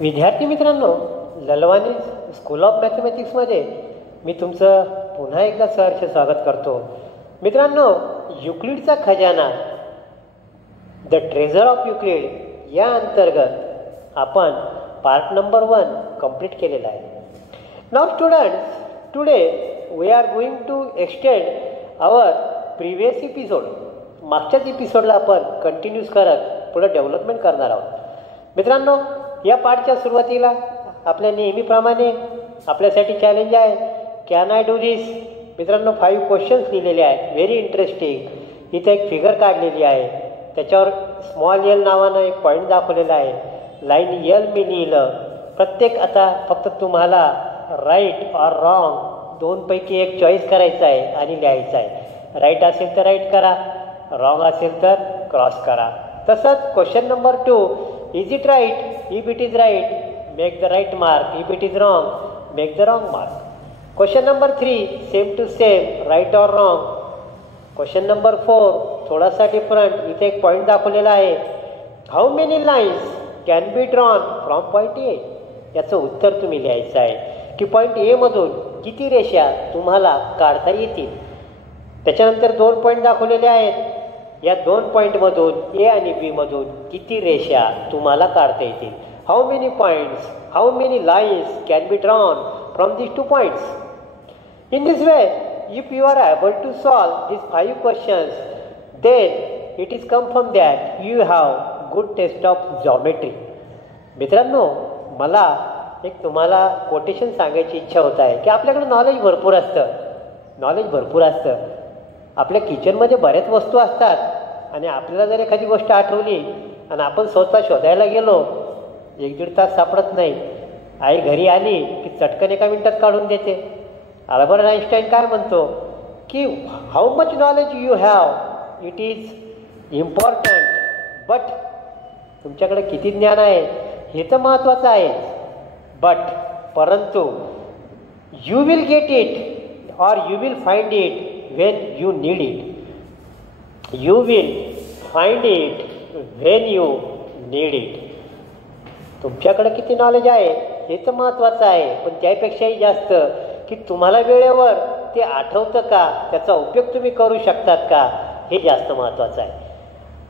विद्यार्थी मित्रांनो, Lalwani school of मॅथमॅटिक्समध्ये मी तुमचं पुन्हा एकदा सहर्ष स्वागत करतो. मित्रांनो, युक्लिडचा खजाना द ट्रेझर ऑफ युक्लिड या अंतर्गत आपण पार्ट नंबर 1 कंप्लीट केलेला आहे. Now students, today we are going to extend our previous episode. मागच्याच एपिसोडला आपण कंटिन्यूस करत पुढे डेव्हलपमेंट करणार आहोत. मित्रांनो, या पाठच्या सुरुवातीला आपल्या नेहमीप्रमाणे आपल्यासाठी चॅलेंज आहे. कॅन आय डू दिस? मित्रांनो, 5 क्वेश्चन्स लिहिलेले आहेत, व्हेरी इंटरेस्टिंग. इथे एक फिगर काढलेली आहे, त्याच्यावर स्मॉल एल नावानं एक पॉईंट दाखवलेला आहे. लाईन एल मी लिहिलं. प्रत्येक आता फक्त तुम्हाला राईट ऑर रॉंग दोनपैकी एक चॉईस करायचं आहे आणि लिहायचं आहे. राईट असेल तर राईट करा, रॉंग असेल तर क्रॉस करा. तसंच question number 2, is it right? If it is right, make the right mark. If it is wrong, make the wrong mark. Question number 3, same to same, right or wrong. Question number 4, थोडासा different. इथे एक point दाखवलेला आहे. How many lines can be drawn from point A? याचं उत्तर तुम्ही लिहायचं आहे की पॉईंट ए मधून किती रेषा तुम्हाला काढता येतील. त्याच्यानंतर 2 पॉईंट दाखवलेले आहेत. या 2 पॉईंटमधून ए आणि बी मधून किती रेषा तुम्हाला काढता येतील. How many points, how many lines can be drawn from this 2 points. In this way, if you are able to solve these 5 questions, then it is confirmed that you have good taste of geometry. मित्रांनो, मला एक तुम्हाला quotation सांगायची इच्छा होत आहे की आपल्याकडे नॉलेज भरपूर असतं. आपल्या किचनमध्ये बऱ्याच वस्तू असतात आणि आपल्याला जर एखादी गोष्ट आठवली आणि आपण स्वतः शोधायला गेलो, 1-1.5 तास सापडत नाही. आई घरी आली की चटकन एका मिनिटात काढून देते. अल्बर्ट आइन्स्टाईन काय म्हणतो की how much knowledge you have, it is important, but तुमच्याकडे किती ज्ञान आहे हे तर महत्त्वाचं आहे. परंतु you will get it or you will find it when you need it. You will find it when you need it. तुमच्याकडे किती नॉलेज आहे हे तर महत्त्वाचं आहे, पण त्यापेक्षाही जास्त की तुम्हाला वेळेवर ते आठवतं का, त्याचा उपयोग तुम्ही करू शकतात का, हे जास्त महत्त्वाचं आहे.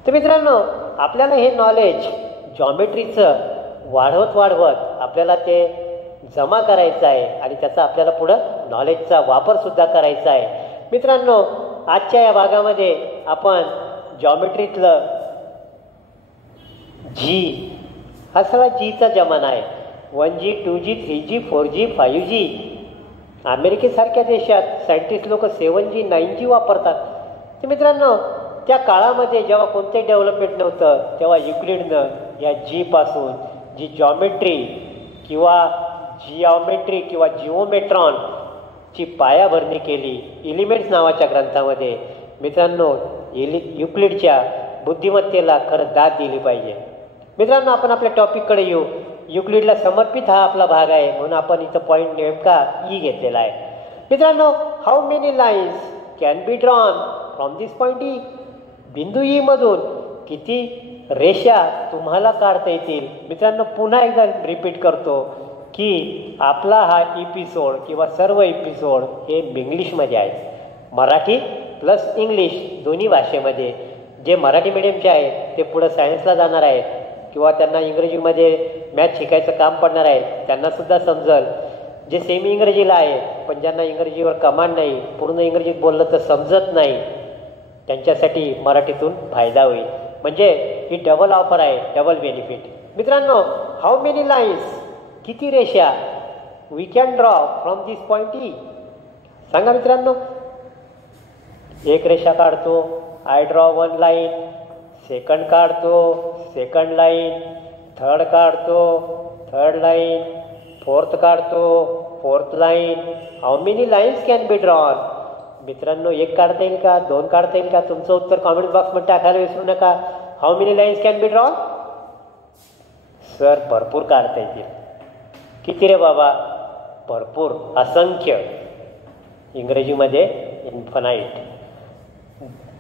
तर मित्रांनो, आपल्याला हे नॉलेज जॉमेट्रीचं वाढवत आपल्याला ते जमा करायचं आहे आणि त्याचा आपल्याला पुढं नॉलेजचा वापरसुद्धा करायचा आहे. मित्रांनो, आजच्या या भागामध्ये आपण जॉमेट्रीतलं जी, हा सगळा जीचा जमाना आहे. 1G, 2G, 3G, 4G, 5G. अमेरिकेसारख्या देशात सायंटिस्ट लोक 7G, 9G वापरतात. तर मित्रांनो, त्या काळामध्ये जेव्हा कोणतेही डेव्हलपमेंट नव्हतं, तेव्हा युक्लिडनं या जीपासून जी जॉमेट्री किंवा जिओमेट्री किंवा जिओमेट्रॉन ची पायाभरणी केली एलिमेंट्स नावाच्या ग्रंथामध्ये. मित्रांनो, युक्लिडच्या बुद्धिमत्तेला खरं दाद दिली पाहिजे. मित्रांनो, आपण आपल्या टॉपिककडे येऊ. युक्लिडला समर्पित हा आपला भाग आहे, म्हणून आपण इथं पॉईंट नेमका ई घेतलेला आहे. मित्रांनो, how many lines can be drawn from this point E? बिंदू ई मधून किती रेषा तुम्हाला काढता येतील. मित्रांनो, पुन्हा एकदा रिपीट करतो की आपला हा एपिसोड किंवा सर्व एपिसोड हे इंग्लिशमध्ये आहे. मराठी प्लस इंग्लिश दोन्ही भाषेमध्ये. जे मराठी मिडियमचे आहेत ते पुढं सायन्सला जाणार आहेत किंवा त्यांना इंग्रजीमध्ये मॅथ शिकायचं काम पडणार आहे, त्यांनासुद्धा समजेल. जे सेमी इंग्रजीला आहे पण ज्यांना इंग्रजीवर कमांड नाही, पूर्ण इंग्रजीत बोललं तर समजत नाही, त्यांच्यासाठी मराठीतून फायदा होईल. म्हणजे ही डबल ऑफर आहे, डबल बेनिफिट. मित्रांनो, हाऊ मेनी लाईन्स, किती रेषा we can draw from this point E? सांगा मित्रांनो. एक रेषा काढतो, आय ड्रॉ 1 लाईन. सेकंड काढतो, सेकंड लाईन. थर्ड काढतो, थर्ड लाईन. फोर्थ काढतो, fourth line. How many lines can be drawn? मित्रांनो, 1 काढता येईल का, 2 काढता येईल का? तुमचं उत्तर कॉमेंट बॉक्समध्ये टाकायला विसरू नका. How many lines can be drawn? Sir, भरपूर काढता येतील. किती रे बाबा? भरपूर, असंख्य. इंग्रजीमध्ये infinite.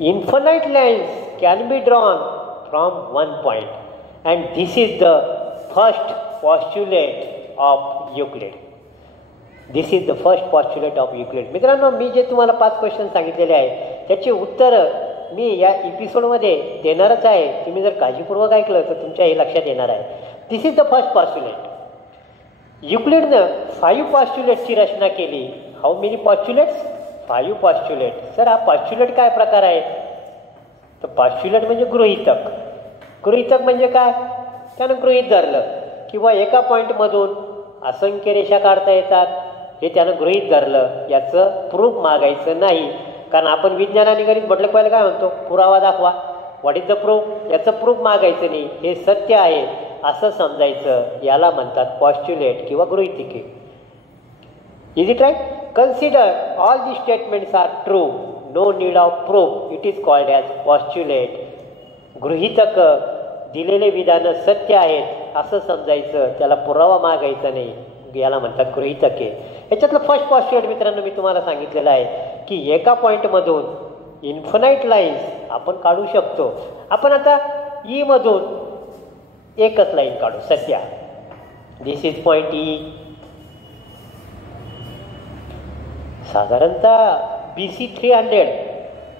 Infinite lines can be drawn from 1 point and this is the first postulate of Euclid. This is the first postulate of Euclid. मित्रांनो, मी जे तुम्हाला 5 क्वेश्चन सांगितलेले आहे त्याची उत्तरं मी या एपिसोडमध्ये देणारच आहे. तुम्ही जर काळजीपूर्वक ऐकलं तर तुमच्या हे लक्षात येणार आहे. This is the first postulate. युक्लिडनं 5 पॉस्ट्युलेट्सची रचना केली. How many postulates? 5 postulate. Sir, हा पॉस्ट्युलेट काय प्रकार आहे? तर पॉस्ट्युलेट म्हणजे गृहीतक. गृहीतक म्हणजे काय? त्यानं गृहीत धरलं किंवा एका पॉईंटमधून असंख्य रेषा काढता येतात, हे त्यानं गृहीत धरलं. याचं प्रूफ मागायचं नाही, कारण आपण विज्ञानाने गणित म्हटलं पहिलं काय म्हणतो? पुरावा दाखवा. What is the proof? याचं प्रूफ मागायचं नाही, हे सत्य आहे असं समजायचं. याला म्हणतात पॉस्ट्युलेट किंवा गृहीतके. Is it right? Consider all the statements are true, no need of proof, it is called as postulate. गृहीतक, दिलेले विधानं सत्य आहेत असं समजायचं, त्याला पुरावा मागायचा नाही, याला म्हणतात गृहीतके. याच्यातलं फर्स्ट पॉस्ट्युलेट मित्रांनो मी तुम्हाला सांगितलेलं आहे की एका पॉईंटमधून इन्फिनाईट लाईन्स आपण काढू शकतो. आपण आता ईमधून एकच लाईन काढू सध्या. दिस इज पॉईंट ई. साधारणतः BC 300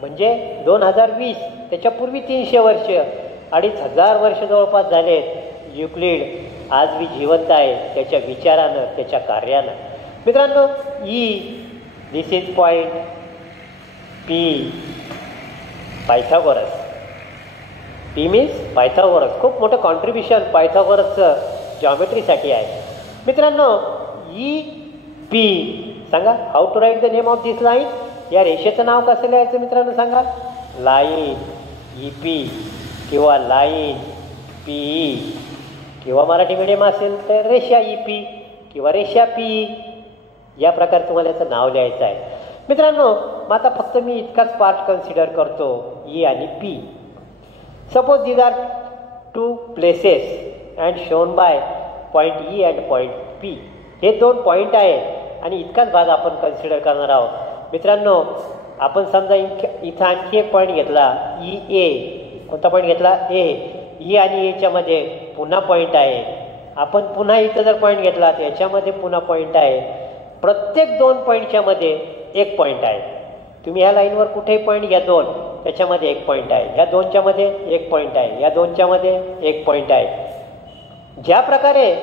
म्हणजे 2020, त्याच्यापूर्वी 300 वर्ष, 2500 वर्ष जवळपास झालेत. युक्लिड आज मी जिवंत आहे त्याच्या विचारानं, त्याच्या कार्यानं. मित्रांनो, E, this is point P, Pythagoras. P means Pythagoras. खूप मोठं कॉन्ट्रीब्युशन पायथागोरसचं जॉमेट्रीसाठी आहे. मित्रांनो, ई पी, सांगा how to write the name of this line. या रेषेचं नाव कसं लिहायचं मित्रांनो सांगा? लाईन ई पी किंवा लाईन पी ई, किंवा मराठी मीडियम असेल तर रेषा ई पी किंवा रेषा पी ई. या प्रकारे तुम्हाला याचं नाव लिहायचं आहे. मित्रांनो, मग आता फक्त मी इतकाच पार्ट कन्सिडर करतो, ई आणि P. Suppose these are 2 places and shown by point E and point P. हे 2 पॉईंट आहेत आणि इतकाच भाग आपण कन्सिडर करणार आहोत. मित्रांनो, आपण समजा इथं आणखी एक पॉईंट घेतला, ई ए. कोणता पॉईंट घेतला? ए. ई आणि एच्यामध्ये पुन्हा पॉईंट आहे. आपण पुन्हा इथं जर पॉईंट घेतला तर याच्यामध्ये पुन्हा पॉईंट आहे. प्रत्येक 2 पॉईंटच्या मध्ये एक पॉईंट आहे. तुम्ही ह्या लाईनवर कुठेही पॉईंट घ्या 2, त्याच्यामध्ये एक पॉईंट आहे. ह्या 2च्या मध्ये एक पॉईंट आहे. या 2च्या मध्ये एक पॉईंट आहे. ज्या प्रकारे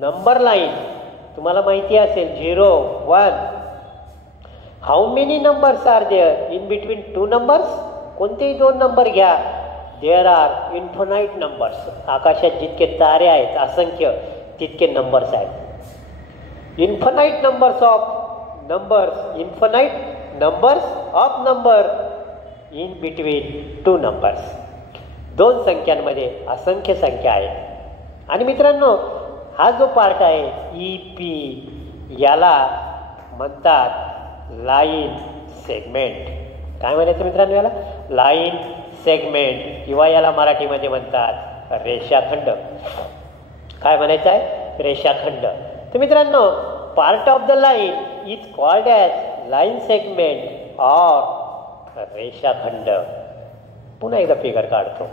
नंबर लाईन तुम्हाला माहिती असेल 0, 1, how many numbers are there in between 2 numbers? कोणतेही 2 नंबर घ्या, देअर आर इन्फिनाईट नंबर्स. आकाशात जितके तारे आहेत असंख्य, तितके नंबर्स आहेत. Infinite numbers of numbers, infinite numbers of number in between 2 numbers. 2 संख्यांमध्ये असंख्य संख्या आहेत. आणि मित्रांनो, हा जो पार्ट आहे ई पी, याला म्हणतात लाईन सेगमेंट. काय म्हणायचं मित्रांनो याला? लाईन सेगमेंट, किंवा याला मराठीमध्ये म्हणतात रेषाखंड. काय म्हणायचं आहे? रेषाखंड. तर मित्रांनो, part of the line is called as line segment or रेषाखंड. पुन्हा एकदा फिगर काढतो.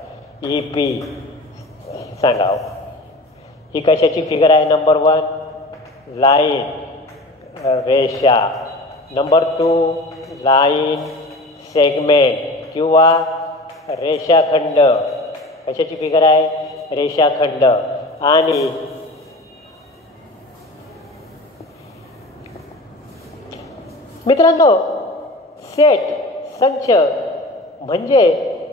ई पी सांगा, ही कशाची फिगर आहे? नंबर 1 लाईन, रेषा. नंबर 2 लाईन सेगमेंट किंवा रेषाखंड. कशाची फिगर आहे? रेषाखंड. आणि मित्रांनो, सेट, संच म्हणजे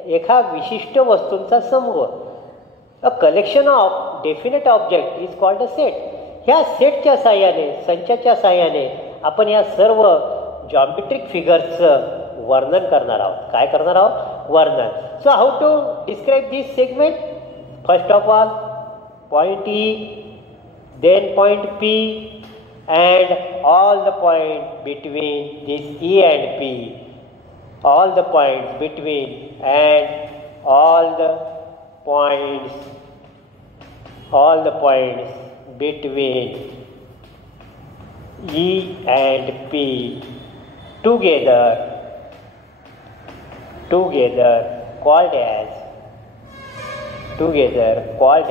एका विशिष्ट वस्तूंचा समूह. A collection of definite object is called a set. ह्या सेटच्या साहाय्याने, संचाच्या साहाय्याने आपण या सर्व जॉमेट्रिक फिगर्सचं वर्णन करणार आहोत. काय करणार आहोत? वर्णन. So how to describe this segment? First of all point E, then point P and all the points between this E and P, all the points between and all the points between E and P together called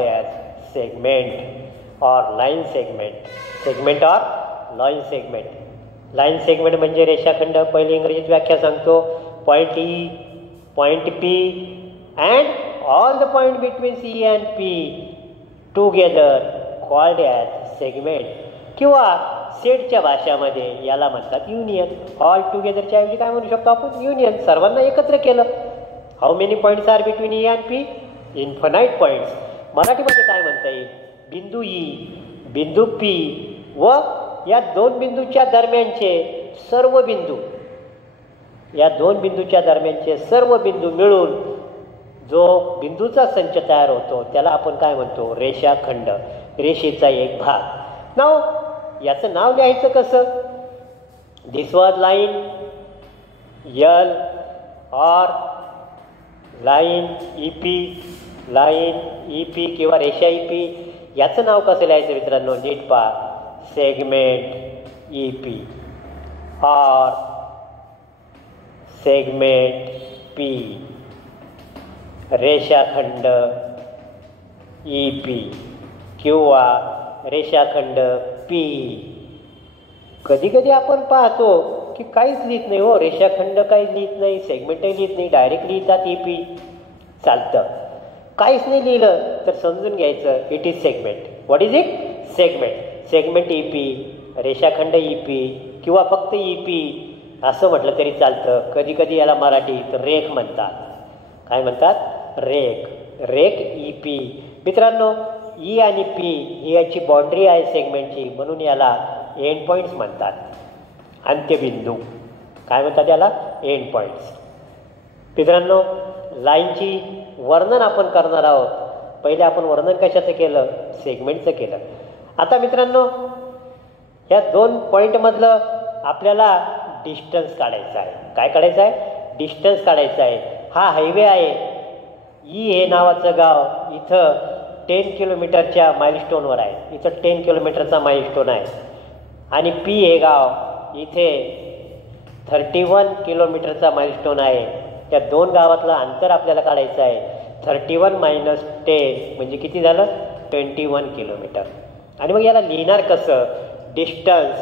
as segment. और line segment. Segment और line segment. Line segment म्हणजे रेषाखंड. पहिली इंग्रजीत व्याख्या सांगतो. Point E, point P and all the point between C and P together called as segment. किंवा सेटच्या भाषामध्ये याला म्हणतात युनियन. ऑल टुगेदरच्या ऐवजी काय म्हणू शकतो आपण? युनियन. सर्वांना एकत्र केलं. How many points are between E and P? Infinite points. मराठीमध्ये काय म्हणता येईल? बिंदू ई, बिंदू पी व या दोन बिंदूच्या दरम्यानचे सर्व बिंदू, या दोन बिंदूच्या दरम्यानचे सर्व बिंदू मिळून जो बिंदूचा संच तयार होतो त्याला आपण काय म्हणतो? रेषाखंड. रेषेचा एक भाग. नाव याचं नाव लिहायचं कसं? This was line L or line E P, line E P किंवा रेषा ई पी. याचं नाव कसं लिहायचं मित्रांनो? नीट पहा. सेगमेंट ई पी और सेगमेंट पी. रेषाखंड ई पी किंवा रेषाखंड पी. कधी कधी आपण पाहतो की काहीच लिहित नाही हो. रेषाखंड काहीच लिहित नाही, सेगमेंटही लिहित नाही, डायरेक्ट लिहितात ई पी. चालतं. काहीच नाही लिहिलं तर समजून घ्यायचं it is segment. What is it? Segment. Segment E P, रेषाखंड ई पी किंवा फक्त ई पी असं म्हटलं तरी चालतं. कधी कधी याला मराठीत रेख म्हणतात. काय म्हणतात? रेख. रेख ई पी. मित्रांनो ई आणि पी ही याची बाउंड्री आहे सेगमेंटची, म्हणून याला एंड पॉईंट्स म्हणतात. अंत्यबिंदू. काय म्हणतात याला? End points. मित्रांनो लाईनची वर्णन आपण करणार आहोत. पहिले आपण वर्णन कशाचं केलं? सेगमेंटचं केलं. आता मित्रांनो ह्या दोन पॉईंटमधलं आपल्याला डिस्टन्स काढायचं आहे. काय काढायचं आहे? डिस्टन्स काढायचं आहे. हा हायवे आहे. ई हे नावाचं गाव इथं 10 किलोमीटरच्या माइलस्टोनवर आहे. इथं 10 किलोमीटरचा माइलस्टोन आहे. आणि पी हे गाव इथे 31 किलोमीटरचा माइलस्टोन आहे. त्या दोन गावातलं अंतर आपल्याला काढायचं आहे. 31 मायनस 10 म्हणजे किती झालं? 21 किलोमीटर. आणि मग याला लिहिणार कसं? Distance.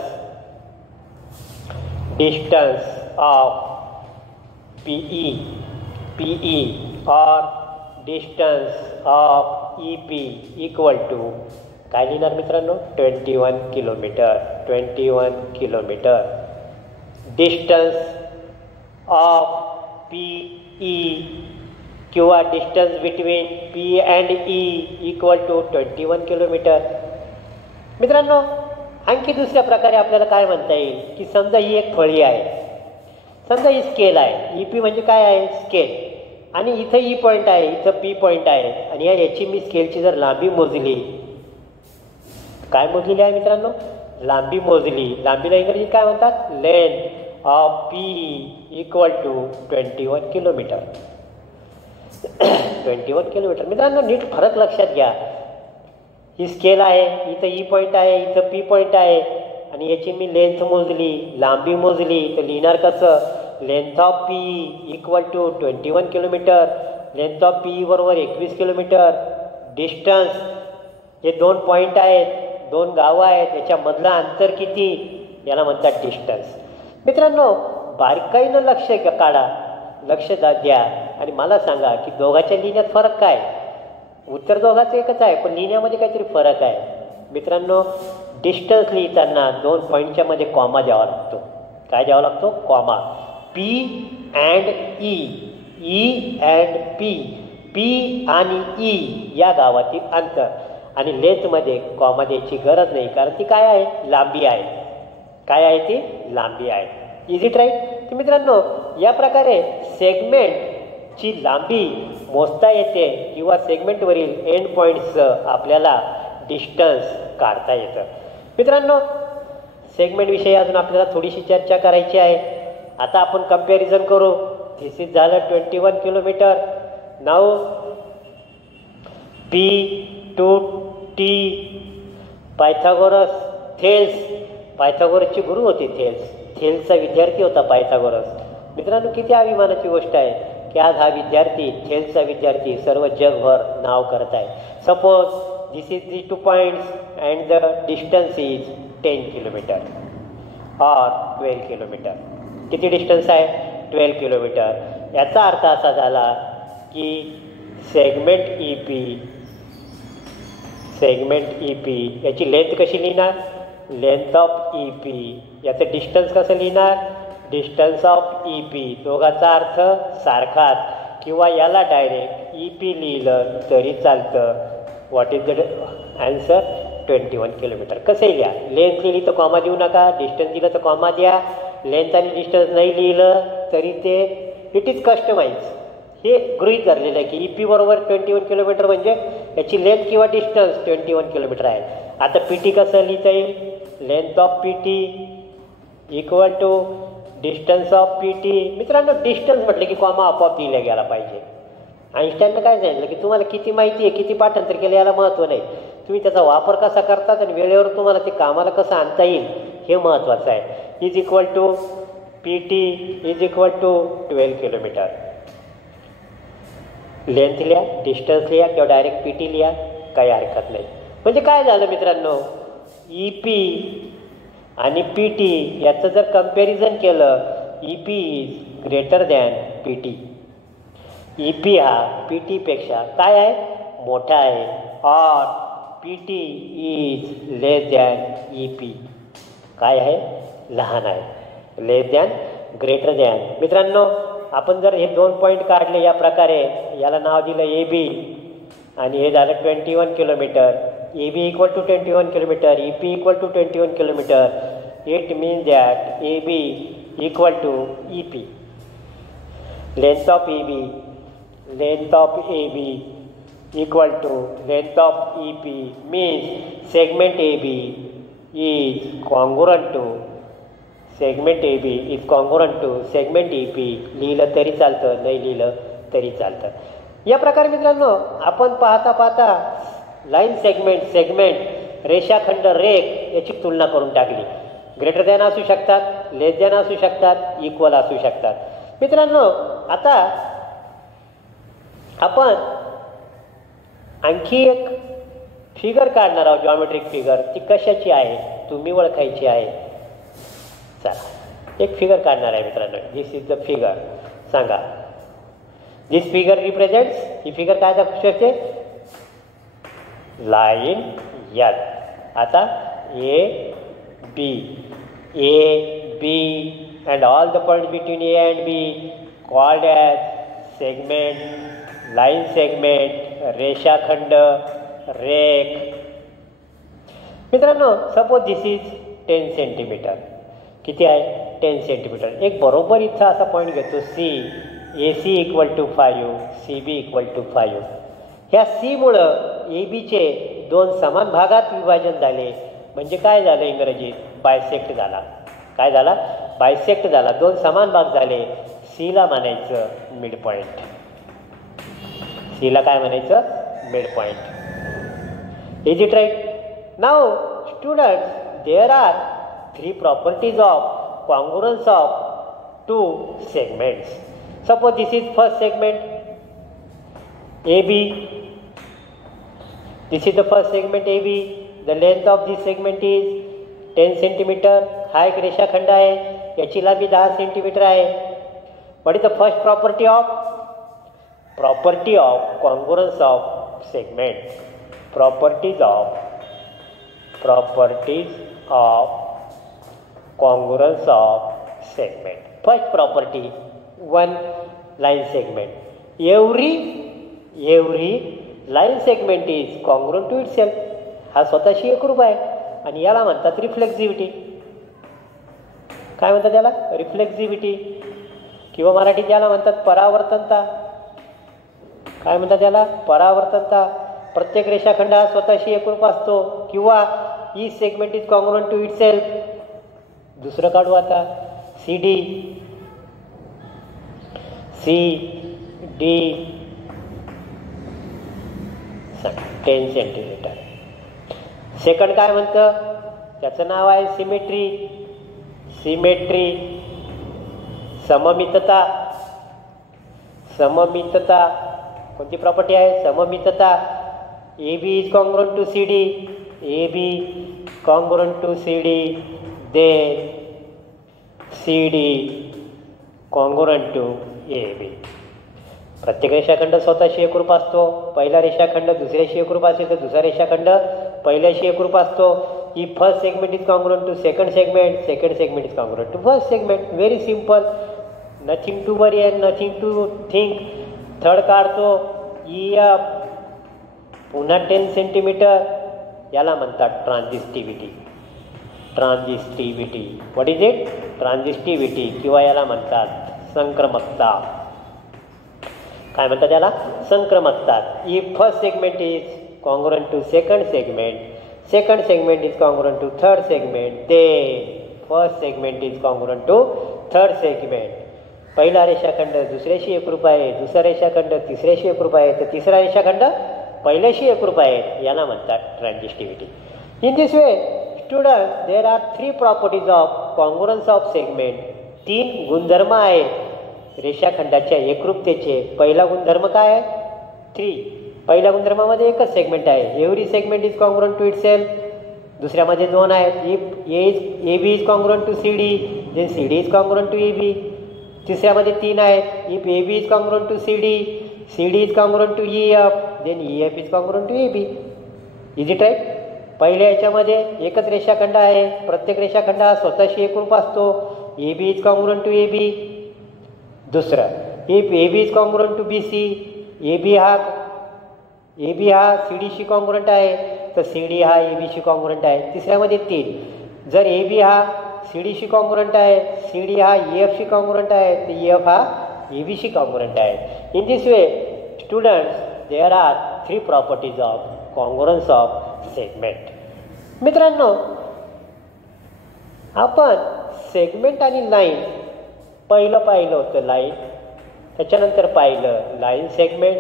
Distance of P E, P E और distance of E P equal to काय लिहिणार मित्रांनो? 21 kilometre. 21 kilometre. Distance of P E किंवा distance between P and E equal to 21 kilometre. मित्रांनो आणखी दुसऱ्या प्रकारे आपल्याला काय म्हणता येईल की समजा ही एक फळी आहे. समजा ही स्केल आहे. ई पी म्हणजे काय आहे? स्केल. आणि इथं ई पॉईंट आहे, इथं पी पॉईंट आहे. आणि याची मी स्केलची जर लांबी मोजली, काय मोजलेली आहे मित्रांनो? लांबी मोजली. लांबीला इंग्रजीत काय म्हणतात? Length of P equal to 21 kilometre. 21 kilometre. मित्रांनो नीट फरक लक्षात घ्या. ही स्केल आहे, इथं ई पॉईंट आहे, इथं पी पॉईंट आहे. आणि याची मी लेंथ मोजली, लांबी मोजली, तर लिहिणार कसं? Length of P equal to 21 kilometre. Length of P बरोबर 21 किलोमीटर. डिस्टन्स हे दोन पॉईंट आहेत, दोन गावं आहेत, याच्यामधलं अंतर किती? याला म्हणतात डिस्टन्स. मित्रांनो बारकाईनं लक्ष काढा, लक्ष द्या आणि मला सांगा की दोघांच्या लिहिण्यात फरक काय? उत्तर दोघांचं एकच आहे, पण लिहिण्यामध्ये काहीतरी फरक आहे. मित्रांनो डिस्टन्स लिहिताना दोन पॉईंटच्या मध्ये कॉमा द्यावा लागतो. काय द्यावा लागतो? Comma. P and E, E and P, P आणि ई या गावातील अंतर. आणि लेंथमध्ये कॉमा द्यायची गरज नाही, कारण ती काय आहे? लांबी आहे. काय आहे ती? लांबी आहे. Is it right? तर मित्रांनो या प्रकारे सेगमेंटची लांबी मोजता येते किंवा सेगमेंटवरील एंड पॉईंट्सचं आपल्याला डिस्टन्स काढता येतं. मित्रांनो सेगमेंटविषयी अजून आपल्याला थोडीशी चर्चा करायची आहे. आता आपण कंपॅरिझन करू. धिस इज झालं 21 kilometre. Now P to T. Pythagoras, Thales. पायथागोरसची गुरु होते थेल्स. थेल्सचा विद्यार्थी होता पायथागोरस. मित्रांनो किती अभिमानाची गोष्ट आहे की आज हा विद्यार्थी, थेल्सचा विद्यार्थी सर्व जगभर नाव करत आहे. Suppose this is the 2 points and the distance is 10 kilometre और 12 किलोमीटर. किती डिस्टन्स आहे? 12 किलोमीटर. याचा अर्थ असा झाला की सेगमेंट ई पी याची लेंथ कशी लिहिणार? Length of E P. याचं डिस्टन्स कसं लिहिणार? Distance of E P. दोघाचा अर्थ सारखाच, किंवा याला डायरेक्ट ई पी लिहिलं तरी चालतं. What is the answer? 21 kilometre. कसंही लिहा. लेंथ लिहिली तर कॉमा देऊ नका, डिस्टन्स दिलं तर कॉमा द्या. लेंथ आणि डिस्टन्स नाही लिहिलं तरी ते इट इज कस्टमाइज. हे गृहीत धरलेलं आहे की ई पी बरोबर 21 किलोमीटर म्हणजे याची लेंथ किंवा डिस्टन्स 21 किलोमीटर आहे. आता पी टी कसं लिहिता येईल? Length of P T equal to distance of P T. मित्रांनो, डिस्टन्स म्हटलं की कॉमा आपोआप दिला गेला पाहिजे. आईन्स्टाईननं काय सांगितलं की तुम्हाला किती माहिती आहे, किती पाठांतर केलं याला महत्त्व नाही, तुम्ही त्याचा वापर कसा करतात आणि वेळेवर तुम्हाला ते कामाला कसं आणता येईल हे महत्त्वाचं आहे. Is equal to P T is equal to 12 kilometre. Length लिहा, डिस्टन्स लिहा किंवा डायरेक्ट पी टी लिहा, काही हरकत नाही. म्हणजे काय झालं मित्रांनो, ई पी आणि पी टी याचं जर कम्पॅरिझन केलं, E P is greater than P T. E P हा पी टीपेक्षा काय आहे? मोठा आहे. और P T is less than E P. काय आहे? लहान आहे. लेस दॅन, ग्रेटर दॅन. मित्रांनो, आपण जर हे 2 पॉईंट काढले या प्रकारे, याला नाव दिलं ए बी आणि हे झालं 21 kilometre. A B equal to 21 kilometre, E P equal to 21 kilometre. It means that A B equal to E P. Length of A B equal to length of EP means segment AB is congruent to segment EP. लिहिलं तरी चालतं, नाही लिहिलं तरी चालतं. या प्रकारे मित्रांनो आपण पाहता पाहता लाईन सेगमेंट रेषाखंड रेख याची तुलना करून टाकली. ग्रेटर दॅन असू शकतात, लेस दॅन असू शकतात, इक्वल असू शकतात. मित्रांनो, आता आपण आणखी एक फिगर काढणार आहोत, जॉमेट्रिक फिगर. ती कशाची आहे तुम्ही ओळखायची आहे. चला, एक फिगर काढणार आहे मित्रांनो. This is the figure. सांगा, दिस फिगर रिप्रेझेंट्स. ही फिगर काय दाखवते? Line L. आता A B and all the point between A and B called as segment, line segment, रेषाखंड, रेख. मित्रांनो, सपोज दिस इज 10 सेंटीमीटर. किती आहे? 10 सेंटीमीटर. एक बरोबर इथं असा पॉईंट घेतो C. A C equal to 5, C B equal to 5. ह्या सीमुळं ए बीचे 2 समान भागात विभाजन झाले. म्हणजे काय झालं इंग्रजीत? बायसेक्ट झाला. काय झाला? बायसेक्ट झाला. 2 समान भाग झाले. सीला म्हणायचं मिड पॉईंट. सीला काय म्हणायचं? Mid point. Is it right? Now students, there are 3 properties of congruence of 2 segments. Suppose this is first segment A B. This is the first segment A B. The length of this segment is 10 centimetre. हा एक रेषाखंड आहे, याची लांबी 10 centimetre आहे. What is the first property of congruence of segment. Properties of congruence of segment. First property, one line segment. Every line segment is congruent to itself. हा स्वतःशी एकरूप आहे आणि याला म्हणतात रिफ्लेक्झिव्हिटी. काय म्हणतात याला? रिफ्लेक्झिव्हिटी. किंवा मराठीत याला म्हणतात परावर्तनता. काय म्हणतात याला? परावर्तनता. प्रत्येक रेषाखंड हा स्वतःशी एकरूप असतो. किंवा E segment is congruent to itself. दुसरं काढू आता. C D 10 centimetre. सेकंड काय म्हणतं? त्याचं नाव आहे सिमेट्री. सममितता. कोणती प्रॉपर्टी आहे? सममितता. AB is congruent to CD, AB congruent to CD, then CD congruent to AB. प्रत्येक रेषाखंड स्वतःशी एकरूप असतो. पहिला रेषाखंड दुसऱ्याशी एकरूप असेल तर दुसरा रेषाखंड पहिल्याशी एकरूप असतो. If first segment is congruent to second segment is congruent to first segment. Very simple. Nothing to worry and nothing to think. Third काढतो EF पुन्हा 10 सेंटीमीटर, याला म्हणतात transitivity. What is it? Transitivity, किंवा याला म्हणतात संक्रमकता. काय म्हणतात याला? संक्रमकता. If first segment is congruent to second segment is congruent to third segment, then first segment is congruent to third segment. पहिला रेषाखंड दुसऱ्याशी एकरूप आहे, दुसरा रेषाखंड तिसऱ्याशी एकरूप आहे, तर तिसरा रेषाखंड पहिल्याशी एकरूप आहे, याला म्हणतात transitivity. In this way student, there are 3 properties of congruence of segment. 3 गुणधर्म आहेत रेषाखंडाच्या एकरूपतेचे. पहिला गुणधर्म काय आहे? 3. पहिल्या गुणधर्मामध्ये एकच सेगमेंट आहे, every segment is congruent to itself. दुसऱ्यामध्ये 2 आहेत, if AB is congruent to CD, then CD is congruent to AB. तिसऱ्यामध्ये 3 आहेत, if AB is congruent to CD is congruent to EF, then EF is congruent to AB. Is it right? पहिल्या याच्यामध्ये एकच रेषाखंड आहे, प्रत्येक रेषाखंड हा स्वतःशी एकरूप असतो. AB is congruent to AB. दुसरं, if AB is congruent to BC, AB हा CDशी कॉन्ग्रुएंट आहे, तर CD हा ABशी कॉन्ग्रुएंट आहे. तिसऱ्यामध्ये 3, जर AB हा CDशी कॉन्ग्रुएंट आहे, CD हा EFशी कॉन्ग्रुएंट आहे, तर EF हा ABशी कॉन्ग्रुएंट आहे. In this way students, there are 3 properties of congruence of segment. मित्रांनो, आपण सेगमेंट आणि लाईन पाहिलं होतं लाईन, त्याच्यानंतर पाहिलं line segment.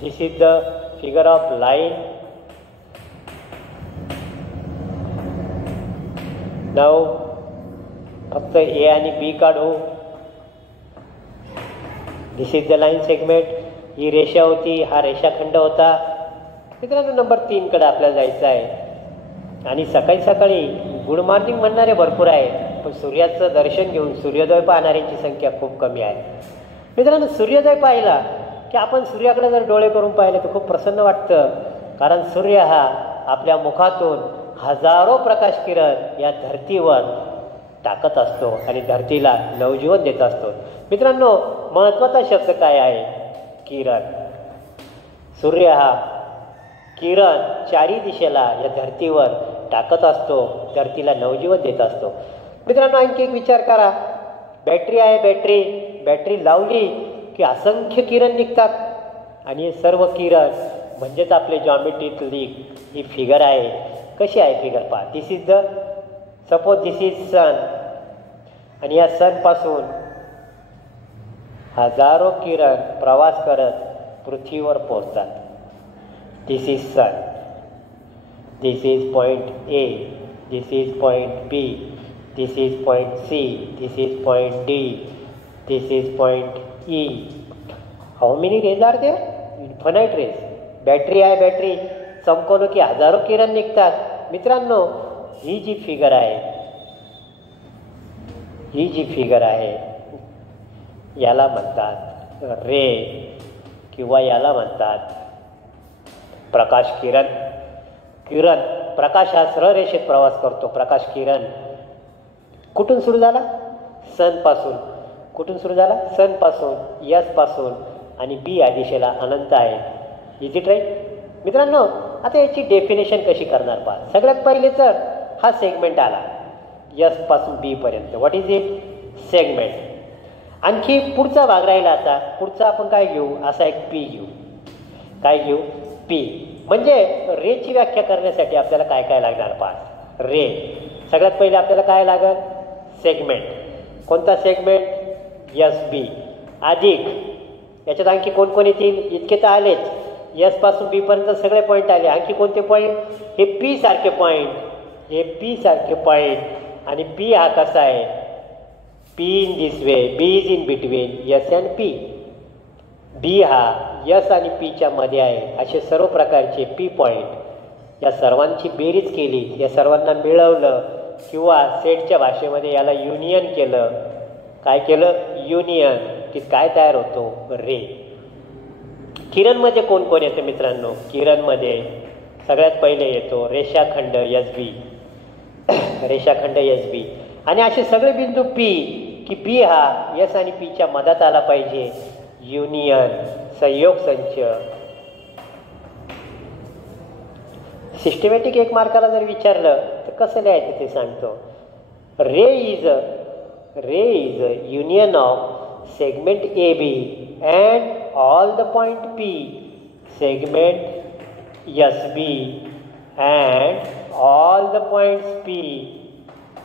This is the figure of line. Now फक्त A आणि B काढू. This is the line segment. ही रेषा होती, हा रेषाखंड होता. मित्रांनो, नंबर 3 कडे आपल्याला जायचं आहे. आणि सकाळी सकाळी गुड मॉर्निंग म्हणणारे भरपूर आहेत, पण सूर्याचं दर्शन घेऊन सूर्योदय पाहणाऱ्यांची संख्या खूप कमी आहे. मित्रांनो, सूर्योदय पाहिला की आपण सूर्याकडे जर डोळे करून पाहिले तर खूप प्रसन्न वाटतं, कारण सूर्य हा आपल्या मुखातून हजारो प्रकाश किरण या धरतीवर टाकत असतो आणि धरतीला नवजीवन देत असतो. मित्रांनो, महत्त्वाचा शब्द काय आहे? किरण. सूर्य हा किरण 4 दिशेला या धरतीवर टाकत असतो, धरतीला नवजीवन देत असतो. मित्रांनो, आणखी एक विचार करा. बॅटरी आहे, बॅटरी लावली की असंख्य किरण निघतात, आणि हे सर्व किरण म्हणजेच आपले जॉमेट्रीतली ही फिगर आहे. कशी आहे फिगर? पहा. This is the, suppose this is sun, आणि या सनपासून हजारो किरण प्रवास करत पृथ्वीवर पोहोचतात. This is sun, this is point A, this is point B, this is point C, this is point D, this is point E. How many rays are there? Infinite rays. Battery आहे, चमकवलं की हजारो किरण निघतात. मित्रांनो, ही जी figure आहे याला म्हणतात रे, किंवा याला म्हणतात प्रकाश किरण. प्रकाश हा सरळ रेषेत प्रवास करतो. प्रकाश किरण कुठून सुरू झाला? सनपासून. कुठून सुरू झाला? सनपासून, S पासून, आणि B या दिशेला अनंत आहे. Is it right? मित्रांनो, आता याची डेफिनेशन कशी करणार पहा. सगळ्यात पहिले तर हा सेगमेंट आला S पासून B पर्यंत. What is it? सेगमेंट. आणखी पुढचा भाग राहिला. आता पुढचा आपण काय घेऊ? असा एक P घेऊ. काय घेऊ? P. म्हणजे रेची व्याख्या करण्यासाठी आपल्याला काय काय लागणार पहा. रे. सगळ्यात पहिले आपल्याला काय लागेल? सेगमेंट. कोणता सेगमेंट? SB. अधिक याच्यात आणखी कोण येतील? इतके तर आलेच. S पासून B पर्यंत सगळे पॉईंट आले. आणखी कोणते पॉईंट? हे P सारखे पॉईंट. आणि P हा कसा आहे? P in this way, B is in between S and P. बी हा यस आणि पीच्या मध्ये आहे असे सर्व प्रकारचे पी पॉईंट या सर्वांची बेरीज केली, या सर्वांना मिळवलं किंवा सेटच्या भाषेमध्ये याला युनियन केलं. काय केलं? युनियन. की काय तयार होतो? रे. किरणमध्ये कोण कोण येतं मित्रांनो? किरणमध्ये सगळ्यात पहिले येतो रेषाखंड एस बी. रेषाखंड एस बी. आणि असे सगळे बिंदू पी की बी हा एस आणि पीच्या मधात आला पाहिजे. युनियन, संयोग संच. सिस्टमॅटिक एक मार्काला जर विचारलं तर कसं लिहायचं ते सांगतो. Ray is a union of segment A B and all the point P, segment S B and all the points P,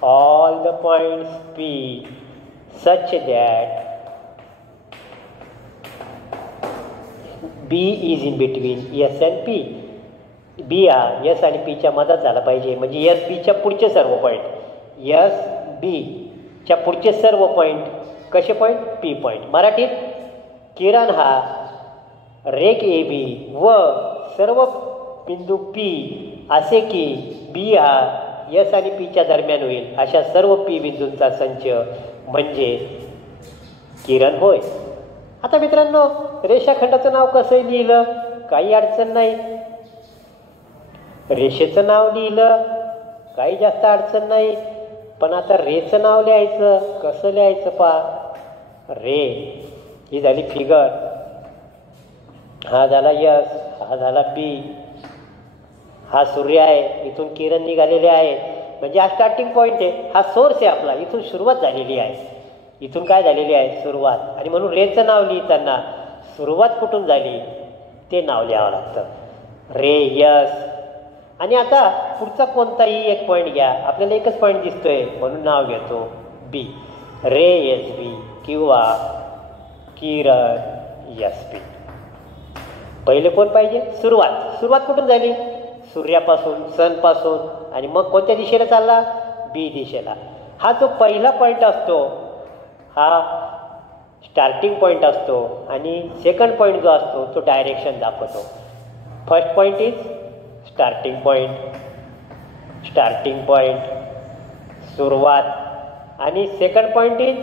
all the points P such that B is in between S and P. B हा S आणि P च्या मधात झाला पाहिजे. म्हणजे S बीच्या पुढचे सर्व पॉईंट, एस बीच्या पुढचे सर्व पॉईंट कसे पॉईंट? P point. मराठीत किरण हा रेख ए बी व सर्व बिंदू पी असे की बी हा एस आणि पीच्या दरम्यान होईल अशा सर्व पी बिंदूंचा संच म्हणजे किरण होय. आता मित्रांनो रेषाखंडाचं नाव कसं लिहिलं? काही अडचण नाही. रेषेचं नाव लिहिलं काही जास्त अडचण नाही. पण आता रेचं नाव लिहायचं कसं लिहायचं पहा. रे ही झाली फिगर, हा झाला यस, हा झाला बी, हा सूर्य आहे, इथून किरण निघालेले आहे. म्हणजे हा स्टार्टिंग पॉईंट आहे, हा सोर्स आहे आपला, इथून सुरुवात झालेली आहे. इथून काय झालेली आहे? सुरुवात. आणि म्हणून रेचं नाव लिहिताना सुरुवात कुठून झाली ते नाव लिहावं लागतं. रे यस. आणि आता पुढचा कोणताही एक पॉईंट घ्या, आपल्याला एकच पॉईंट दिसतोय म्हणून नाव घेतो बी. रे एस बी किंवा किरण एस बी. पहिले कोण पाहिजे? सुरुवात. सुरुवात कुठून झाली? सूर्यापासून, सनपासून. आणि मग कोणत्या दिशेला चालला? बी दिशेला. हा जो पहिला पॉईंट असतो हा स्टार्टिंग पॉईंट असतो आणि सेकंड पॉईंट जो असतो तो डायरेक्शन दाखवतो. First point is starting point, starting point सुरुवात. आणि सेकंड पॉईंट इज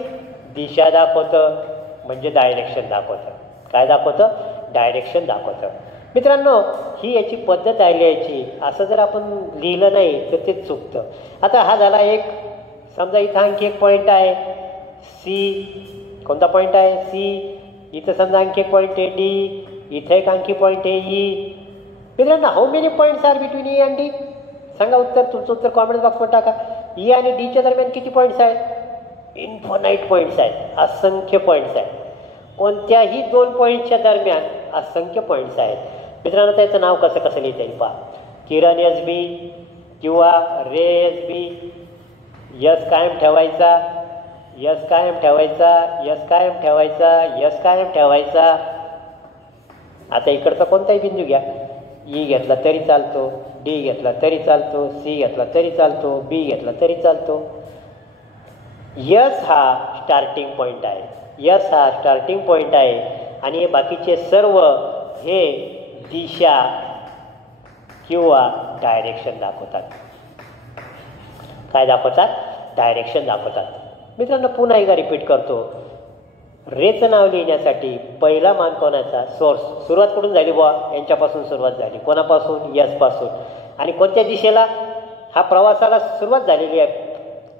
दिशा दाखवतं म्हणजे डायरेक्शन दाखवतं. काय दाखवतं? डायरेक्शन दाखवतं. मित्रांनो ही याची पद्धत आहे लिहायची. असं जर आपण लिहिलं नाही तर ते चुकतं. आता हा झाला एक. समजा इथं आणखी एक पॉईंट आहे सी. कोणता पॉईंट आहे? सी. इथं समजा आणखी एक पॉईंट आहे डी. इथं एक आणखी पॉईंट आहे ई. मित्रांनो how many points are between E and D? सांगा उत्तर. तुमचं उत्तर कॉमेंट बॉक्समध्ये टाका. ई आणि डीच्या दरम्यान किती पॉईंट्स आहेत? इन्फानाईट पॉईंट्स आहेत, असंख्य पॉईंट्स आहेत. कोणत्याही दोन पॉईंटच्या दरम्यान असंख्य पॉईंट्स आहेत. मित्रांनो त्याचं नाव कसं कसं लिहिता येईल पहा. किरण एस बी किंवा रे एस बी. यस कायम ठेवायचा, यस कायम ठेवायचा, यस कायम ठेवायचा, यस कायम ठेवायचा. आता इकडचा कोणताही बिंदू घ्या. ई घेतला तरी चालतो, डी घेतला तरी चालतो, सी घेतला तरी चालतो, बी घेतला तरी चालतो. यस हा स्टार्टिंग पॉईंट आहे. यस हा स्टार्टिंग पॉईंट आहे. आणि हे बाकीचे सर्व हे दिशा किंवा डायरेक्शन दाखवतात. काय दाखवतात? डायरेक्शन दाखवतात. मित्रांनो पुन्हा एकदा रिपीट करतो. रेचं नाव लिहिण्यासाठी पहिला मान कोणाचा? सोर्स. सुरुवात कुठून झाली बुवा? यांच्यापासून सुरुवात झाली. कोणापासून? यसपासून. आणि कोणत्या दिशेला? हा प्रवासाला सुरुवात झालेली आहे.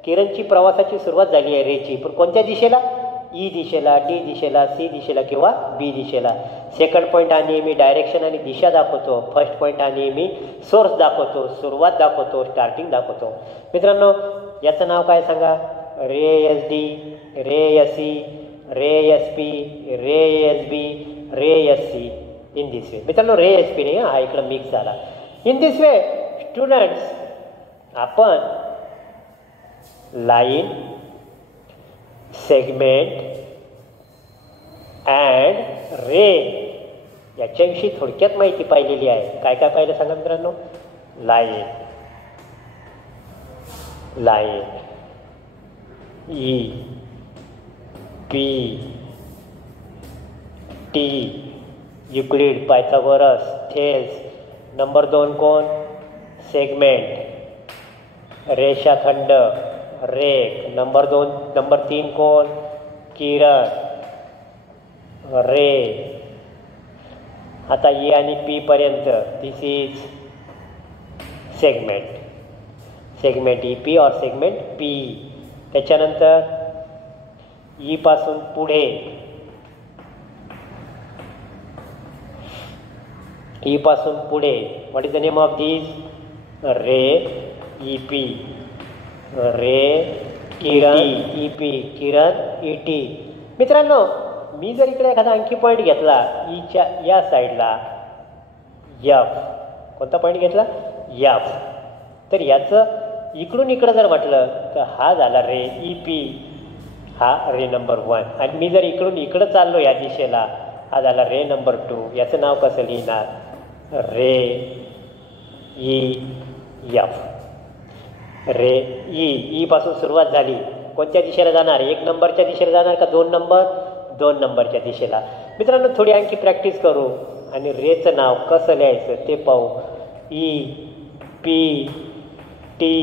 किरणची प्रवासाची सुरुवात झाली आहे रेची. पण कोणत्या दिशेला? ई दिशेला, डी दिशेला, सी दिशेला किंवा बी दिशेला. सेकंड पॉईंट हा नेहमी डायरेक्शन आणि दिशा दाखवतो. फर्स्ट पॉईंट हा नेहमी सोर्स दाखवतो, सुरुवात दाखवतो, स्टार्टिंग दाखवतो. मित्रांनो याचं नाव काय सांगा? Ray S D, ray S C, ray S P, ray S B, ray S C. In this way. मित्रांनो रे एस पी नाही, हा इकडं मिक्स झाला. इन दिस वे स्टुडंट्स आपण लाईन, सेगमेंट अँड रे याच्याविषयी थोडक्यात माहिती पाहिलेली आहे. काय काय पाहिलं सांगा मित्रांनो? Line, line, E, P, T, Euclid, Pythagoras, Thales. Number 2 कोण? सेगमेंट, रेषाखंड, रेख. नंबर 3 कोण? किरण, रे. आता ई आणि पी पर्यंत this is segment. Segment E P और सेगमेंट पी. त्याच्यानंतर ई पासून पुढे, ई पासून पुढे, what is the name of this? Ray E P, रे किरण ई पी, किरण ई टी. मित्रांनो, मी जर इकडे एखादा आणखी पॉईंट घेतला ईच्या या साईडला, यफ, कोणता पॉईंट घेतला? यफ, तर याचं इकडून इकडं जर म्हटलं तर हा झाला रे ई पी, हा रे नंबर 1. आणि मी जर इकडून इकडं चाललो या दिशेला, हा झाला रे नंबर 2. याचं नाव कसं लिहिणार? रे ई यफ. रे ई पासून सुरुवात झाली, कोणत्या दिशेला जाणार? 1 नंबरच्या दिशेला जाणार का 2 नंबर? 2 नंबरच्या दिशेला. मित्रांनो, थोडी आणखी प्रॅक्टिस करू आणि रेचं नाव कसं लिहायचं ते पाहू. E P T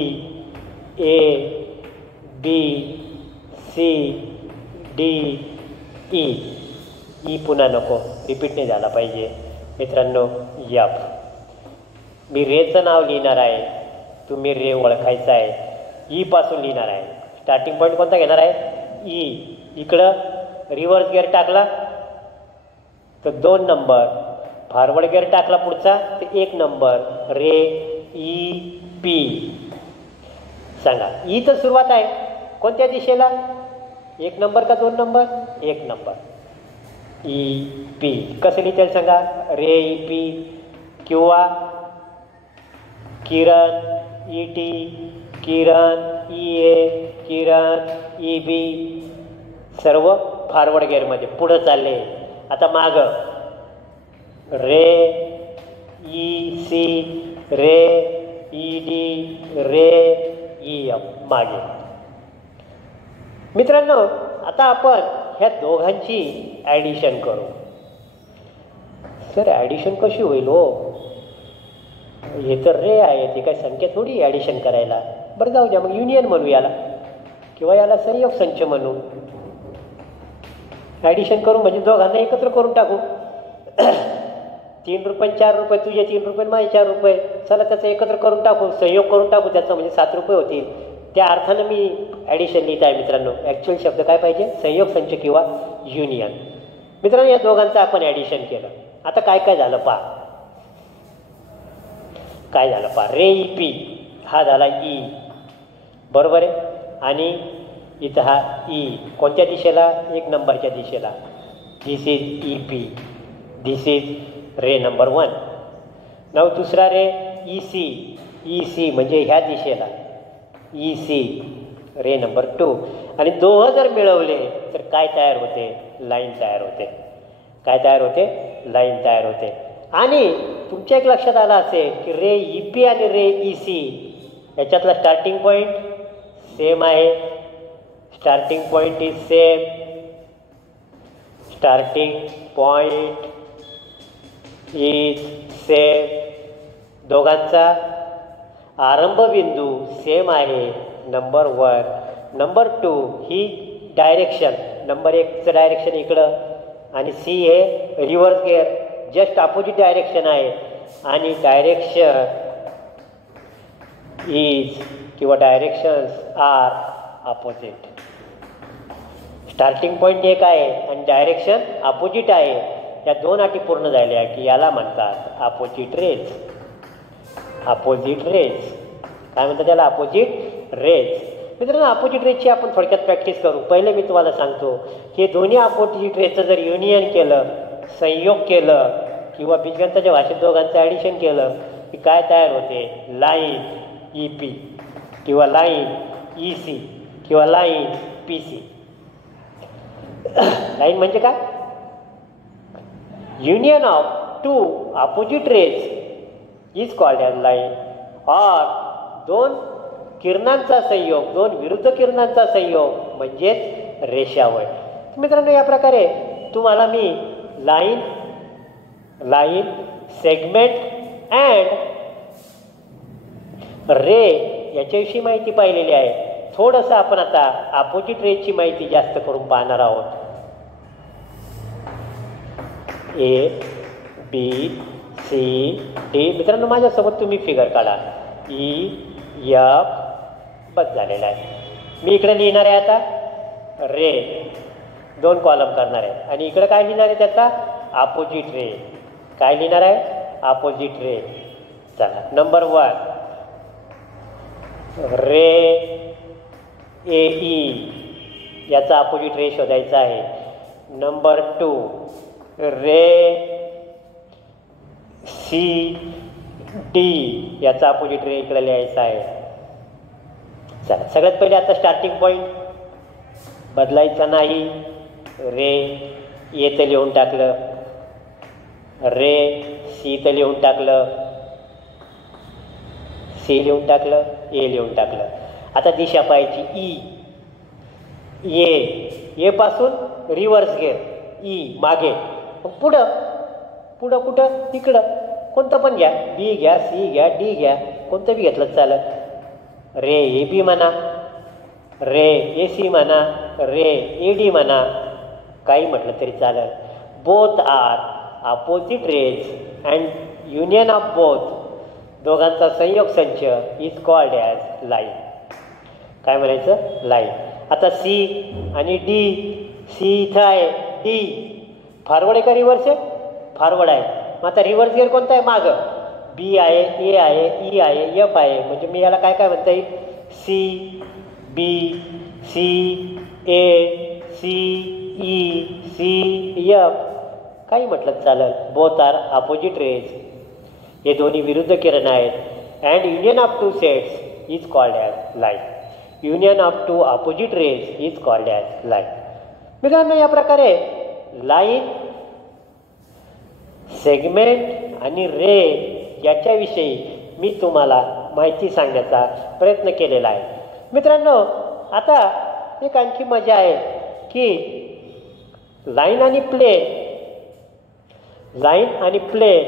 A B C D E. E पुन्हा नको, रिपीट नाही झाला पाहिजे. मित्रांनो, यफ. मी रेचं नाव लिहिणार आहे, तुम्ही रे ओळखायचा आहे. ई पासून लिहिणार आहे. स्टार्टिंग पॉईंट कोणता घेणार आहे? ई. इकडं रिव्हर्स गिअर टाकला तर 2 नंबर, फॉरवर्ड गिअर टाकला पुढचा तर 1 नंबर. रे ई पी. सांगा, ई तर सुरुवात आहे कोणत्या दिशेला? 1 नंबर का 2 नंबर? 1 नंबर. ई पी कसं लिहिता येईल सांगा? रे ई पी किंवा किरण ई टी, किरण ई ए, किरण ई बी. सर्व फॉरवर्ड गिअरमध्ये पुढं चालले. आता मागं रे ई सी, रे ई डी, रे ई एफ. मागे. मित्रांनो, आता आपण ह्या दोघांची ॲडिशन करू. सर, ॲडिशन कशी होईल हो? हे तर रे आहे, ते काही संख्या थोडी ॲडिशन करायला. बरं, जाऊ द्या, मग युनियन म्हणू याला, किंवा याला संयोग संच म्हणू. ॲडिशन करू म्हणजे दोघांना एकत्र करून टाकू. 3 रुपये 4 रुपये, तुझे 3 रुपये माझे 4 रुपये. चला, त्याचं एकत्र करून टाकू, संयोग करून टाकू त्याचं, म्हणजे 7 रुपये होतील. त्या अर्थानं मी ॲडिशन लिहित आहे. मित्रांनो, ॲक्च्युअल शब्द काय पाहिजे? संयोग संच किंवा युनियन. मित्रांनो, या दोघांचं आपण ॲडिशन केलं. आता काय काय झालं पहा. काय झालं पहा. रे ई पी हा झाला ई, बरोबर आहे. आणि इथं हा ई कोणत्या दिशेला? 1 नंबरच्या दिशेला. This is E P, this is ray number 1. Now दुसरा ray E C. E C म्हणजे ह्या दिशेला, ई सी, रे नंबर 2. आणि दोघं जर मिळवले तर काय तयार होते? लाईन तयार होते. काय तयार होते? लाईन तयार होते. आणि तुमच्या एक लक्षात आलं असेल की रे ई पी आणि रे ई सी याच्यातला स्टार्टिंग पॉईंट सेम आहे. Starting point is same. Starting point is same. दोघांचा आरंभबिंदू सेम आहे. नंबर 1. नंबर 2 ही डायरेक्शन, नंबर 1चं डायरेक्शन इकडं आणि सी हे reverse gear, just opposite direction आहे. आणि डायरेक्शन इज किंवा directions are opposite. Starting point एक आहे आणि डायरेक्शन अपोजिट आहे. या 2 अटी पूर्ण झाल्या की याला म्हणतात अपोजिट रेज. अपोजिट रेज काय म्हणतात त्याला? Opposite raise. मित्रांनो, अपोजिट रेजची आपण थोडक्यात प्रॅक्टिस करू. पहिले मी तुम्हाला सांगतो की दोन्ही अपोजिट रेजचं जर युनियन केलं, संयोग केलं किंवा बीजगणिताच्या भाषेत दोघांचं ॲडिशन केलं की काय तयार होते? लाईन ई पी किंवा लाईन ई सी किंवा लाईन पी सी. लाईन म्हणजे काय? Union of 2 opposite raise is called as line. और 2 किरणांचा संयोग, 2 विरुद्ध किरणांचा संयोग म्हणजेच रेषावळ. मित्रांनो, या प्रकारे तुम्हाला मी line, line, segment and ray याच्याविषयी माहिती पाहिलेली आहे. थोडंसं आपण आता अपोजिट रेची माहिती जास्त करून पाहणार आहोत. A B C D. मित्रांनो माझ्यासोबत तुम्ही फिगर काढा. ई एफ बस झालेला आहे. मी इकडे लिहिणार आहे आता रे, 2 कॉलम करणार आहे आणि इकडे काय लिहिणार आहे त्याचा अपोजिट रे. काय लिहिणार आहे अपोजिट रे. चला नंबर 1 रे ए ई याचा अपोजिट रे शोधायचा आहे. नंबर 2 रे सी डी याचा अपोजिट रे इकडे लिहायचा आहे. चला सगळ्यात पहिले आता स्टार्टिंग पॉईंट बदलायचा नाही. रे ए तर लिहून टाकलं, रे सी तर लिहून टाकलं, सी लिहून टाकलं, ए लिहून टाकलं. आता दिशा पाहायची. ई ए पासून रिव्हर्स गेअर ई मागे, पुढं पुढं कुठं तिकडं कोणतं पण घ्या. बी घ्या, सी घ्या, डी घ्या, कोणतं बी घेतलं चालत. रे ए बी म्हणा, रे ए सी म्हणा, रे ए डी म्हणा, काही म्हटलं तरी चालेल. Both are opposite rays and union of both, दोघांचा संयोग संच इज कॉल्ड ॲज लाईन. काय म्हणायचं लाईन. आता सी आणि डी, सी इथं आहे, डी फॉरवर्ड आहे का रिव्हर्स आहे? फॉरवर्ड आहे. मग आता रिव्हर्स गिअर कोणता आहे मागं? बी आहे, ए आहे, ई आहे, एफ आहे. म्हणजे मी याला काय काय म्हणता येईल C B C A C E C F काही म्हटलं चालेल. बोथ आर अपोजिट रेज, हे दोन्ही विरुद्ध किरण आहेत. And union of 2 sets is called as line. Union of 2 opposite raise is called as line. मित्रांनो या प्रकारे लाईन, सेगमेंट आणि रे याच्याविषयी मी तुम्हाला माहिती सांगण्याचा प्रयत्न केलेला आहे. मित्रांनो आता एक आणखी मजा आहे की लाईन आणि प्लेन, लाईन आणि प्लेन,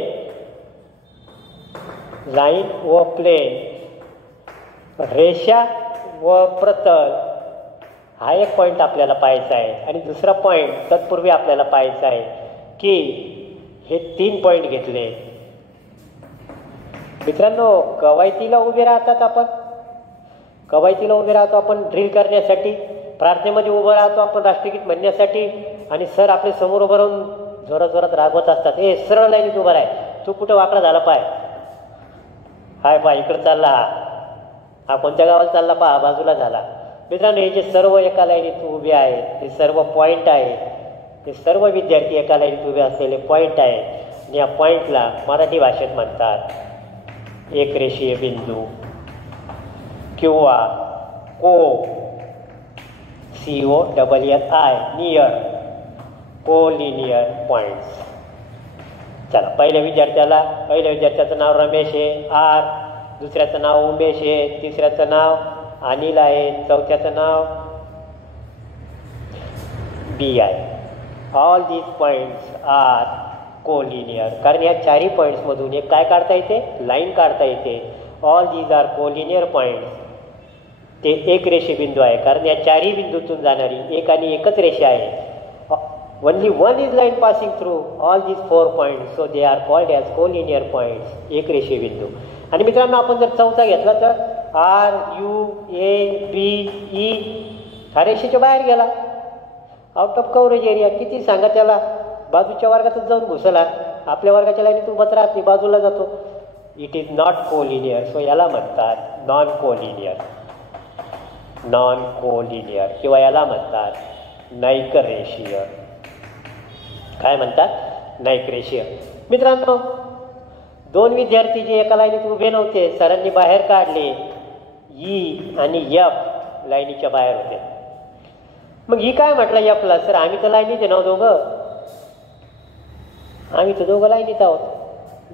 लाईन व प्लेन, रेषा व प्रतल हा एक पॉईंट आपल्याला पाहायचा आहे. आणि दुसरा पॉईंट तत्पूर्वी आपल्याला पाहायचा आहे की हे 3 पॉईंट घेतले. मित्रांनो कवायतीला उभे राहतात आपण, कवायतीला उभे राहतो आपण ड्रिल करण्यासाठी, प्रार्थनेमध्ये उभं राहतो आपण राष्ट्रगीत म्हणण्यासाठी, आणि सर आपल्या समोर उभं राहून जोरात जोरात रागवत असतात. ए सरळ लाईनीत उभं राह, तू कुठं वाकडा झाला पाय, हाय पाय इकडं चालला, हा कोणत्या गावाला चालला पहा बाजूला झाला. मित्रांनो हे जे सर्व एका लाईनीत उभे आहेत ते सर्व पॉईंट आहेत, ते सर्व विद्यार्थी एका लाईनीत उभे असलेले पॉईंट आहेत. आणि या पॉईंटला मराठी भाषेत म्हणतात एकरेषीय बिंदू किंवा को, COLLI, नियर, कोलिनियर पॉईंट्स. चला पहिल्या विद्यार्थ्याचं नाव रमेश आहे, आर, दुसऱ्याचं नाव उमेश आहे, तिसऱ्याचं नाव अनिल आहे, चौथ्याचं नाव बी आहे. All these points are collinear. कारण या 4ही पॉईंट्समधून एक काय काढता येते लाईन काढता येते. All these are collinear points. ते एक रेषे बिंदू आहे कारण या 4ही बिंदूतून जाणारी एक आणि एकच रेषा आहे. Only one is line passing through all these 4 points, so they are called as collinear points, एक रेषे बिंदू. आणि मित्रांनो आपण जर चौथा घेतला तर R U A B E हा रेषेच्या बाहेर गेला, आउट ऑफ कव्हरेज एरिया. किती सांगा त्याला, बाजूच्या वर्गातच जाऊन घुसला, आपल्या वर्गाच्या लाईनीत उभंच राहत नाही, बाजूला जातो. It is not collinear, so याला म्हणतात नॉन कोलिनियर, नॉन कोलिनियर किंवा याला म्हणतात नैकरेषीय. काय म्हणतात नैकरेषीय. मित्रांनो 2 विद्यार्थी जे एका लाईनीत उभे नव्हते सरांनी बाहेर काढले, ई आणि एफ लाईनीच्या बाहेर होते. मग ही काय म्हटलं एफला, सर आम्ही तर लाईनीत आहे ना दोघं, आम्ही तर दोघं लाईनीत आहोत,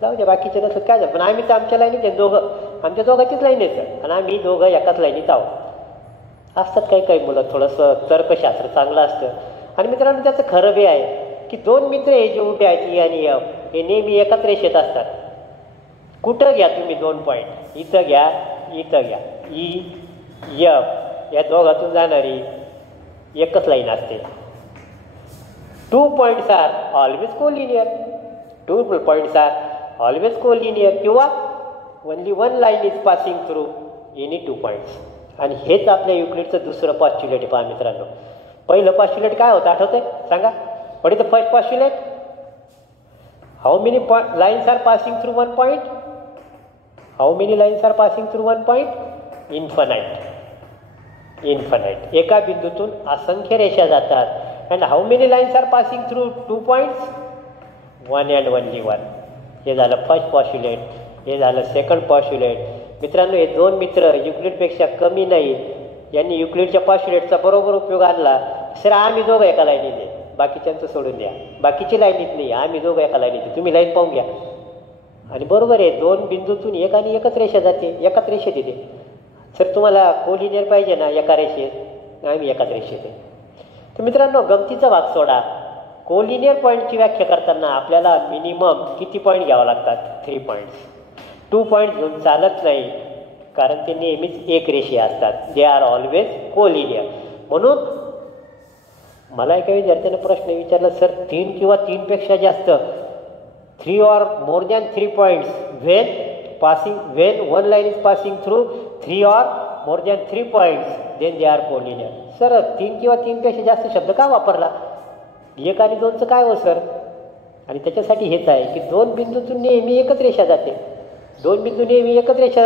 जाऊ द्या बाकीचे नसत काय झालं, पण आम्ही तर आमच्या लाईनीत आहे दोघं, आमच्या दोघांचीच लाईन येतं आणि आम्ही दोघं एकाच लाईनीत आहोत. असतात काही काही मुलं थोडंसं तर्कशास्त्र चांगलं असतं. आणि मित्रांनो त्याचं खरं बी आहे. की दोन मित्र हे जे उभे आहेत ई आणि एफ हे नेहमी एकाच रेषेत असतात. कुठं घ्या तुम्ही 2 पॉईंट, इथं घ्या, इथं घ्या, ई एफ या दोघातून जाणारी एकच लाईन असते. 2 points are always collinear. 2 points are always collinear किंवा only 1 line is passing through any 2 points. आणि हेच आपल्या युक्लिडचं दुसरं पॉस्च्युलेट आहे. पहा मित्रांनो, पहिलं पॉस्च्युलेट काय होतं आठवतंय? सांगा. What is the first postulate? How many lines are passing through 1 point? How many lines are passing through 1 point? Infinite. Infinite. एका बिंदूतून असंख्य रेषा जातात. And how many lines are passing through 2 points? 1 and only 1. हे झालं first पॉस्च्युलेट. हे झालं second पॉस्च्युलेट. मित्रांनो, हे दोन मित्र युक्लिडपेक्षा कमी नाही. यांनी युक्लिडच्या पॉस्च्युलेटचा बरोबर उपयोग आणला. सर आम्ही दोघं एका लाईनीत, बाकीच्यांचं सोडून द्या, बाकीची लाईनीत नाही, आम्ही दोघं एका लाईनीत, तुम्ही लाईन पाहून घ्या. आणि बरोबर आहे, 2 बिंदूतून एक आणि एकच रेषा जाते, एकाच रेषेत येते. सर तुम्हाला कोलिनियर पाहिजे ना एका रेषेत, आम्ही एकाच रेषेत आहे. तर मित्रांनो, गमतीचा भाग सोडा. कोलिनियर पॉईंटची व्याख्या करताना आपल्याला मिनिमम किती पॉईंट घ्यावं लागतात? 3 पॉईंट्स. 2 पॉईंट घेऊन चालत नाही, कारण ते नेहमीच एक रेषीय असतात. They are always collinear. म्हणून मला एका विद्यार्थ्याने प्रश्न विचारला, सर 3 किंवा 3 पेक्षा जास्त 3 or more than 3 points when one line is passing through 3 or more than 3 points then they are collinear. Sir 3 किंवा 3 पेक्षा जास्त शब्द का वापरला? 1 आणि 2चं काय हो सर? आणि त्याच्यासाठी हेच आहे की 2 बिंदूतून नेहमी एकच रेषा जाते. 2 बिंदू नेहमी एकच रेषा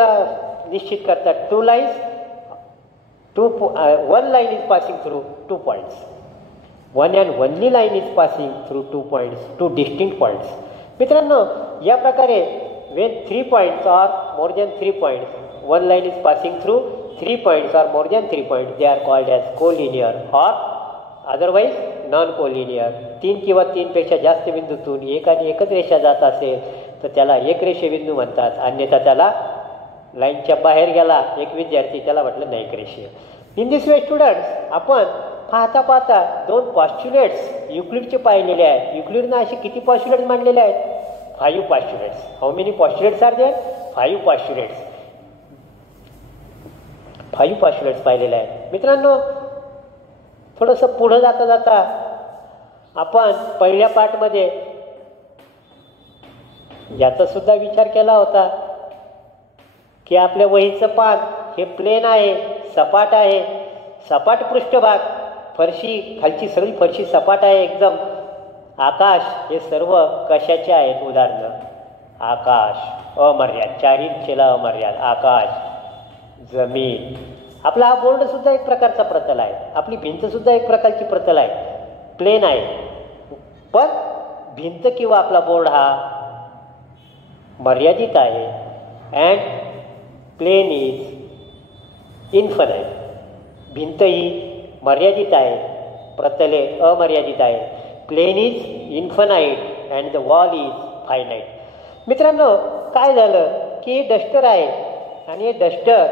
निश्चित करतात. 2 lines, 1 line is passing through 2 points. 1 and only line is passing through 2 points, 2 distinct points. मित्रांनो, या प्रकारे when 3 points or more than 3 points, 1 line is passing through 3 points or more than 3 points, they are called as collinear or otherwise non-collinear. 3 किंवा 3 पेक्षा जास्त बिंदूतून एक आणि एकच रेषा जात असेल तर त्याला एक रेषे बिंदू म्हणतात. अन्यथा त्याला लाईनच्या बाहेर गेला एक विद्यार्थी, त्याला म्हटलं नाही एक रेषीय. इन दिस वे स्टुडंट्स, आपण पाहता पाहता 2 पॉस्च्युलेट्स युक्लिडचे पाहिलेले आहेत. युक्लिडनं असे किती पॉस्च्युलेट्स मांडलेले आहेत? 5 postulates. How many postulates are there? 5 postulates. 5 postulates पाहिलेले आहेत. मित्रांनो, थोडंसं पुढं जाता जाता आपण पहिल्या पार्टमध्ये याचा सुद्धा विचार केला होता की आपल्या वहीचं पान हे प्लेन आहे, सपाट आहे. सपाट पृष्ठभाग, फरशी, खालची सगळी फरशी सपाट आहे एकदम. आकाश हे सर्व कशाचे आहेत? उदाहरणं. आकाश अमर्याद, 4 इंचेला अमर्याद आकाश, जमीन. आपला हा बोर्डसुद्धा एक प्रकारचा प्रतल आहे. आपली भिंतसुद्धा एक प्रकारची प्रतल आहे, प्लेन आहे. पण भिंत किंवा आपला बोर्ड हा मर्यादित आहे. And plane is infinite. भिंत ही मर्यादित आहे, प्रतले अमर्यादित आहे. Plane is infinite and the wall is finite. मित्रांनो, काय झालं की डस्टर आहे आणि हे डस्टर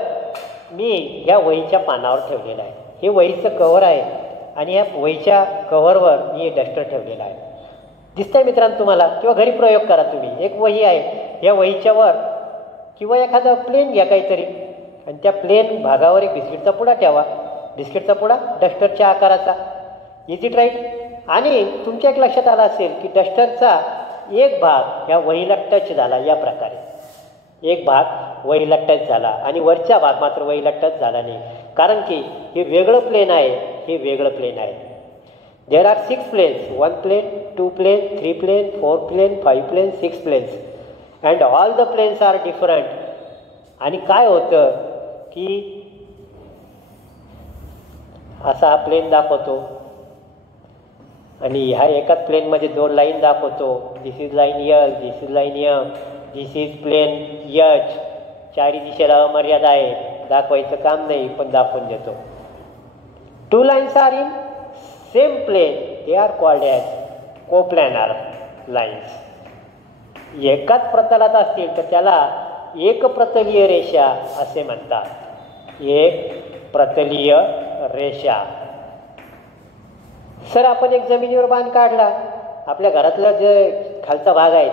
मी ह्या वहीच्या पानावर ठेवलेलं आहे. हे वहीचं कव्हर आहे आणि ह्या वहीच्या कव्हरवर मी हे डस्टर ठेवलेलं आहे. दिसतंय मित्रांनो तुम्हाला? किंवा घरी प्रयोग करा तुम्ही. एक वही आहे, या वहीच्यावर किंवा एखादा प्लेन घ्या काहीतरी आणि त्या प्लेन भागावर एक बिस्किटचा पुडा ठेवा. बिस्किटचा पुडा डस्टरच्या आकाराचा. Is it right? आणि तुमच्या एक लक्षात आलं असेल की डस्टरचा एक भाग ह्या वहीला टच झाला. या प्रकारे एक भाग वहीला टच झाला आणि वरचा भाग मात्र वहीला टच झाला नाही, कारण की हे वेगळं प्लेन आहे, हे वेगळं प्लेन आहे. There are 6 planes. 1 plane, 2 plane, 3 plane, 4 plane, 5 plane, 6 planes. And all the planes are different. आणि काय होतं की असा हा प्लेन दाखवतो आणि ह्या एकाच प्लेनमध्ये 2 लाईन दाखवतो. This is line L, this is line M, this is plane H. 4 दिशेला अमर्यादा आहे, दाखवायचं काम नाही पण दाखवून देतो. 2 lines are in same plane, they are called as coplanar lines. एकाच प्रतलात असतील तर त्याला एक प्रतलीय रेषा असे म्हणतात. एक प्रतलीय रेषा. सर आपण एक जमिनीवर बाण काढला आपल्या घरातलं जे खालचा भाग आहे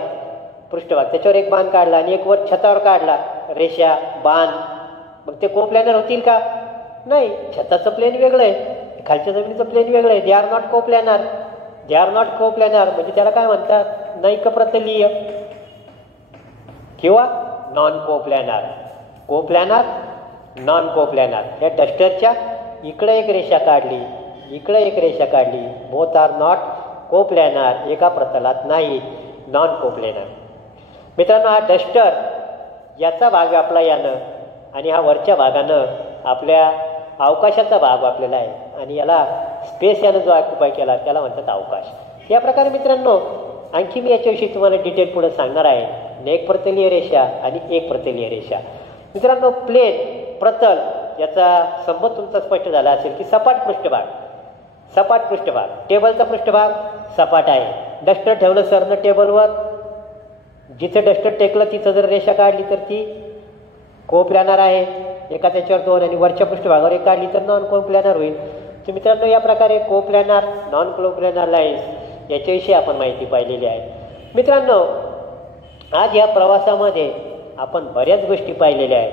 पृष्ठभाग त्याच्यावर एक बाण काढला आणि एक वर छतावर काढला रेषा बाण, मग ते को प्लॅनर होतील का? नाही. छताचं प्लेन वेगळं आहे, खालच्या जमिनीचं प्लेन वेगळं आहे. दे आर नॉट को प्लॅनर. दे आर नॉट को प्लॅनर म्हणजे त्याला काय म्हणतात? नैक प्रतलीय किंवा नॉन को प्लॅनर. को प्लॅनर, नॉन को प्लॅनर. या डस्टरच्या इकडे एक रेषा काढली, इकडे एक रेषा काढली. बोथ आर नॉट को प्लॅनर, एका प्रतलात नाही, नॉन को प्लॅनर. मित्रांनो, हा डस्टर याचा भाग आपला यानं आणि हा वरच्या भागानं आपल्या अवकाशाचा भाग आपल्याला आहे आणि याला स्पेस यानं जो ऑक्युपाय केला त्याला म्हणतात अवकाश. या प्रकारे मित्रांनो आणखी मी याच्याविषयी तुम्हाला डिटेल पुढे सांगणार आहे. एक प्रतलीय रेषा आणि एक प्रतलीय रेषा. मित्रांनो, प्लेन प्रतल याचा संबंध तुमचा स्पष्ट झाला असेल की सपाट पृष्ठभाग. सपाट पृष्ठभाग, टेबलचा पृष्ठभाग सपाट आहे. डस्टर ठेवलं सरनं टेबलवर, जिथं डस्टर टेकलं तिथं जर रेषा काढली तर ती को प्लॅनर आहे. एका त्याच्यावर दोन आणि वरच्या पृष्ठभागावर एक काढली तर नॉन को प्लॅनर होईल. तर मित्रांनो, या प्रकारे को प्लॅनर, नॉन को प्लॅनर लाईन्स याच्याविषयी आपण माहिती पाहिलेली आहे. मित्रांनो, आज या प्रवासामध्ये आपण बऱ्याच गोष्टी पाहिलेल्या आहेत.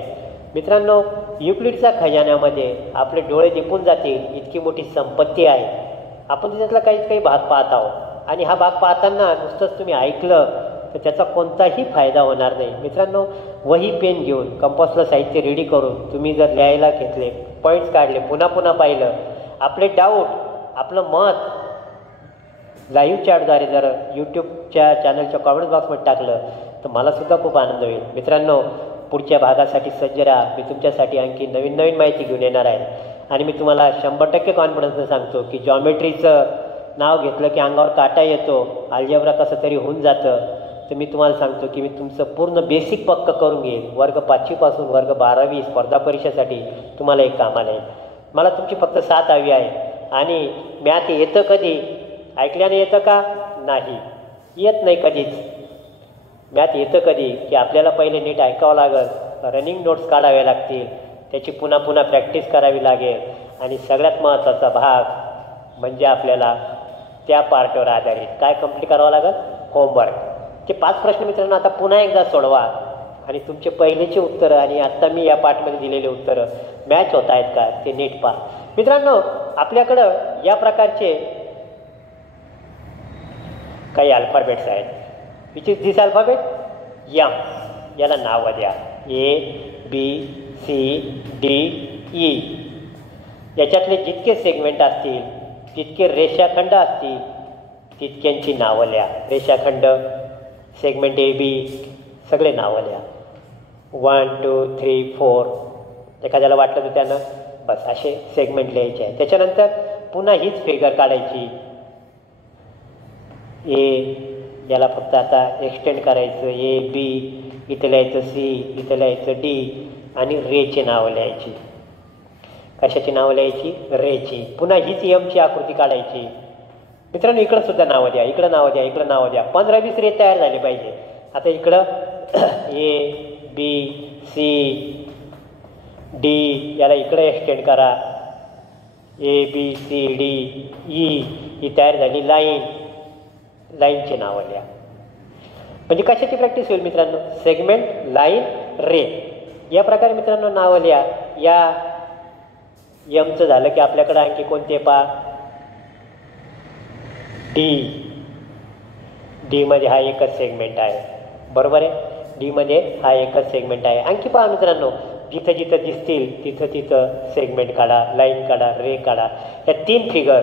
मित्रांनो, युक्लिडच्या खजान्यामध्ये आपले डोळे दिपून जातील इतकी मोठी संपत्ती आहे. आपण त्याच्यातला काही भाग पाहत आहोत आणि हा भाग पाहताना नुसतंच तुम्ही ऐकलं तर त्याचा कोणताही फायदा होणार नाही. मित्रांनो, वही पेन घेऊन कंपासलं साहित्य रेडी करून तुम्ही जर लिहायला घेतले, पॉईंट्स काढले, पुन्हा पुन्हा पाहिलं, आपले डाऊट, आपलं मत लाईव्ह चॅटद्वारे जर यूट्यूबच्या चॅनलच्या कॉमेंट बॉक्समध्ये टाकलं तर मलासुद्धा खूप आनंद होईल. मित्रांनो, पुढच्या भागासाठी सज्ज राहा. मी तुमच्यासाठी आणखी नवीन नवीन माहिती घेऊन येणार आहे आणि मी तुम्हाला 100% कॉन्फिडन्सनं सांगतो की जॉमेट्रीचं नाव घेतलं की अंगावर काटा येतो, अल्जेब्रा कसं तरी होऊन जातं. तर मी तुम्हाला सांगतो की मी तुमचं पूर्ण बेसिक पक्क करून घेईन. वर्ग 5वी पासून वर्ग 12वी स्पर्धा परीक्षेसाठी तुम्हाला एक कामाला येईल. मला तुमची फक्त साथ हवी आहे. आणि मॅथ येतं कधी? ऐकल्याने येतं का? नाही, येत नाही कधीच. मॅथ येतं कधी की आपल्याला पहिले नीट ऐकावं लागेल, रनिंग नोट्स काढाव्या लागतील, त्याची पुन्हा पुन्हा प्रॅक्टिस करावी लागेल आणि सगळ्यात महत्त्वाचा भाग म्हणजे आपल्याला त्या पार्टवर आधारित काय कंप्लीट करावं लागेल? होमवर्क. ते 5 प्रश्न मित्रांनो आता पुन्हा एकदा सोडवा आणि तुमचे पहिलेचे उत्तरं आणि आत्ता मी या पार्टमध्ये दिलेले उत्तरं मॅच होत आहेत का ते नीट पहा. मित्रांनो, आपल्याकडं या प्रकारचे काही अल्फाबेट्स आहेत. Which is this alphabet? M. याला नावं द्या. ABCDE. याच्यातले जितके सेगमेंट असतील, तितके रेषाखंड असतील, तितक्यांची नावं लिहा. रेषाखंड, सेगमेंट AB सगळे नावं लिहा. 1 2 3 4. एखाद्याला वाटलं तर त्यानं बस असे सेगमेंट लिहायचे आहे. त्याच्यानंतर पुन्हा हीच फिगर काढायची. याला फक्त आता एक्सटेंड करायचं. AB, इथं लिहायचं C, इथं लिहायचं D आणि रेचे नावं लिहायची. कशाची नावं लिहायची? रेची. पुन्हा हीच यमची आकृती काढायची. मित्रांनो, इकडं सुद्धा नावं द्या, इकडं नावं द्या, इकडं नावं द्या. 15-20 रे तयार झाले पाहिजे. आता इकडं ABCD याला इकडं एक्सटेंड करा. ABCDE ही तयार झाली लाईन. लाईनची नावं लिहा. म्हणजे कशाची प्रॅक्टिस होईल मित्रांनो? सेगमेंट, लाईन, रे या प्रकारे मित्रांनो नावं लिहा. या यमचं झालं की आपल्याकडं आणखी कोणते पहा? डी मध्ये हा एकच सेगमेंट आहे. बरोबर आहे? डी मध्ये हा एकच सेगमेंट आहे. आणखी पहा मित्रांनो, जिथं जिथं दिसतील तिथं तिथं सेगमेंट काढा, लाईन काढा, रे काढा. या 3 फिगर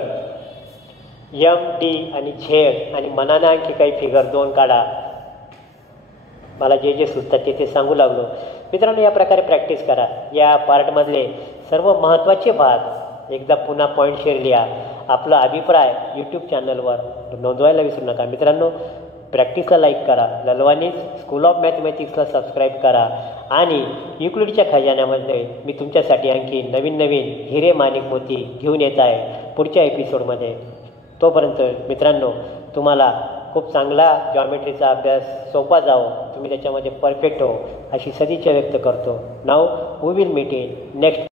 MD आणि Z आणि मनानं आणखी काही फिगर 2 काढा. मला जे जे सुचतात ते सांगू लागलो. मित्रांनो, या प्रकारे प्रॅक्टिस करा. या पार्टमधले सर्व महत्त्वाचे भाग एकदा पुन्हा पॉईंट शेअर लिहा. आपला अभिप्राय यूट्यूब चॅनलवर नोंदवायला विसरू नका. मित्रांनो, प्रॅक्टिसला लाईक करा. ललवानीज स्कूल ऑफ मॅथमॅटिक्सला सबस्क्राईब करा आणि युक्लिडच्या खजान्यामध्ये मी तुमच्यासाठी आणखी नवीन नवीन हिरे माणिक मोती घेऊन येत आहे पुढच्या एपिसोडमध्ये. तोपर्यंत मित्रांनो, तुम्हाला खूप चांगला जॉमेट्रीचा अभ्यास सोपा जाओ, तुम्ही त्याच्यामध्ये परफेक्ट हो अशी सदिच्छा व्यक्त करतो. Now we will meet in next